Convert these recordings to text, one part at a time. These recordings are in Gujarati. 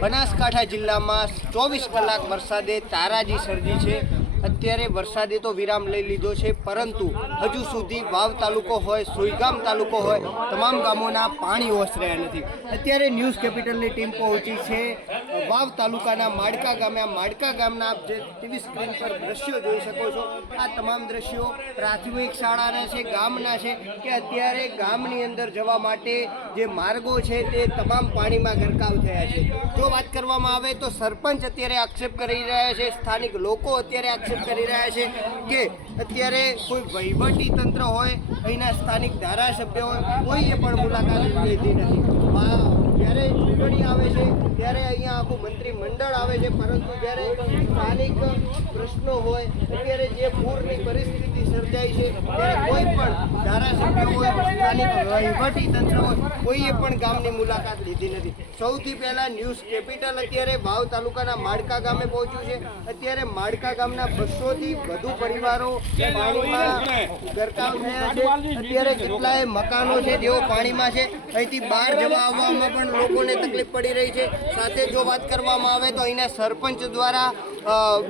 બનાસકાંઠા જિલ્લામાં 24 કલાક વરસાદે તારાજી સર્જી છે। અત્યારે વરસાદે તો વિરામ લઈ લીધો છે, પરંતુ હજુ સુધી વાવ તાલુકો હોય, સોયગામ તાલુકો હોય, તમામ ગામોના પાણી ઓસર્યા નથી। અત્યારે ન્યૂઝ કેપિટલની ટીમ પહોંચી છે વાવ તાલુકાના માડકા ગામે। આ માડકા ગામના આપ જે ટીવી સ્ક્રીન પર દ્રશ્યો જોઈ શકો છો, આ તમામ દ્રશ્યો પ્રાથમિક શાળાના છે, ગામના છે, કે અત્યારે ગામની અંદર જવા માટે જે માર્ગો છે તે તમામ પાણીમાં ગરકાવ થયા છે। જો વાત કરવામાં આવે તો સરપંચ અત્યારે આક્ષેપ કરી રહ્યા છે, સ્થાનિક લોકો અત્યારે આક્ષેપ કરી રહ્યા છે કે અત્યારે કોઈ વહીવટી તંત્ર હોય, અહીંના સ્થાનિક ધારાસભ્ય હોય, કોઈએ પણ મુલાકાત લીધી નથી। જ્યારે ચૂંટણી આવે છે ત્યારે અહીંયા આખું મંત્રી મંડળ આવે છે, પરંતુ જ્યારે સ્થાનિક પ્રશ્નો હોય, અત્યારે જે પૂરની પરિસ્થિતિ સર્જાઈ છે ત્યારે કોઈ પણ ધારાસભ્ય હોય, સ્થાનિક વહીવટી તંત્ર હોય, કોઈએ પણ ગામની મુલાકાત લીધી નથી। સૌથી પહેલાં ન્યૂઝ કેપિટલ અત્યારે વાવ તાલુકાના માડકા ગામે પહોંચ્યું છે। અત્યારે માડકા ગામના 200થી વધુ પરિવારો પાણીમાં ગરકાવ થયા છે। અત્યારે કેટલાય મકાનો છે જેઓ પાણીમાં છે, અહીંથી બહાર જવા આવવામાં પણ લોકોને તકલીફ પડી રહી છે। સાથે જો વાત કરવામાં આવે તો અહીંના સરપંચ દ્વારા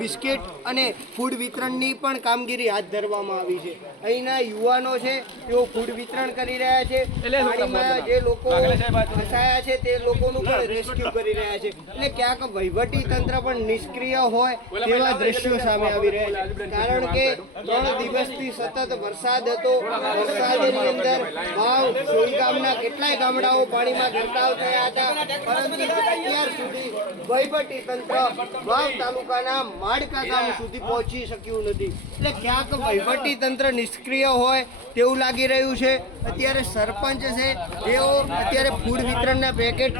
બિસ્કિટ અને ફૂડ વિતરણની પણ કામગીરી હાથ ધરવામાં આવી છે। અહીંના યુવાનો છે તેઓ ફૂડ વિતરણ કરી રહ્યા છે, પાણીમાં જે લોકો ફસાયા છે તે લોકોનું પણ રેસ્ક્યુ કરી રહ્યા છે। એટલે ક્યાંક વહીવટી તંત્ર પણ નિષ્ક્રિય હોય તેવા દ્રશ્યો સામે આવી રહ્યા છે, કારણ કે 3 દિવસથી સતત વરસાદ હતો। વરસાદની અંદર વાવ સોયગામના કેટલાય ગામડાઓ પાણીમાં ગરકાવ થયા હતા, પરંતુ અત્યાર સુધી વહીવટી તંત્ર વાવ તાલુકાના માડકા ગામ સુધી પહોંચી શક્યું નથી। એટલે ક્યાંક વહીવટી તંત્ર નિષ્ક્રિય હોય તેવું લાગી રહ્યું છે। અત્યારે સરપંચ છે જેઓ અત્યારે ફૂડ વિતરણના પેકેટ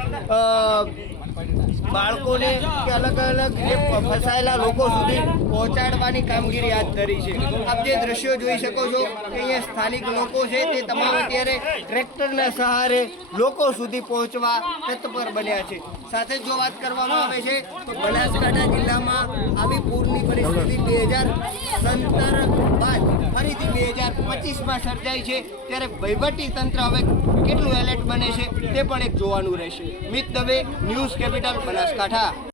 બાળકોને કે અલગ અલગ જે ફસાયેલા લોકો સુધી પહોંચાડવાની કામગીરી હાથ ધરી છે। આપ જે દ્રશ્યો જોઈ શકો છો કે અહીંયા સ્થાનિક લોકો છે તે તમામ અત્યારે ટ્રેક્ટરના સહારે લોકો સુધી પહોંચવા તત્પર બન્યા છે। સાથે જો વાત કરવામાં આવે છે તો બનાસકાંઠા જિલ્લામાં આવી પૂરની પરિસ્થિતિ 2017 બાદ ફરીથી 2025માં સર્જાઈ છે, ત્યારે વહીવટી તંત્ર હવે કેટલું એલર્ટ બને છે તે પણ એક જોવાનું રહેશે। મિત દવે, ન્યૂઝ કેપિટલ, બનાસકાંઠા।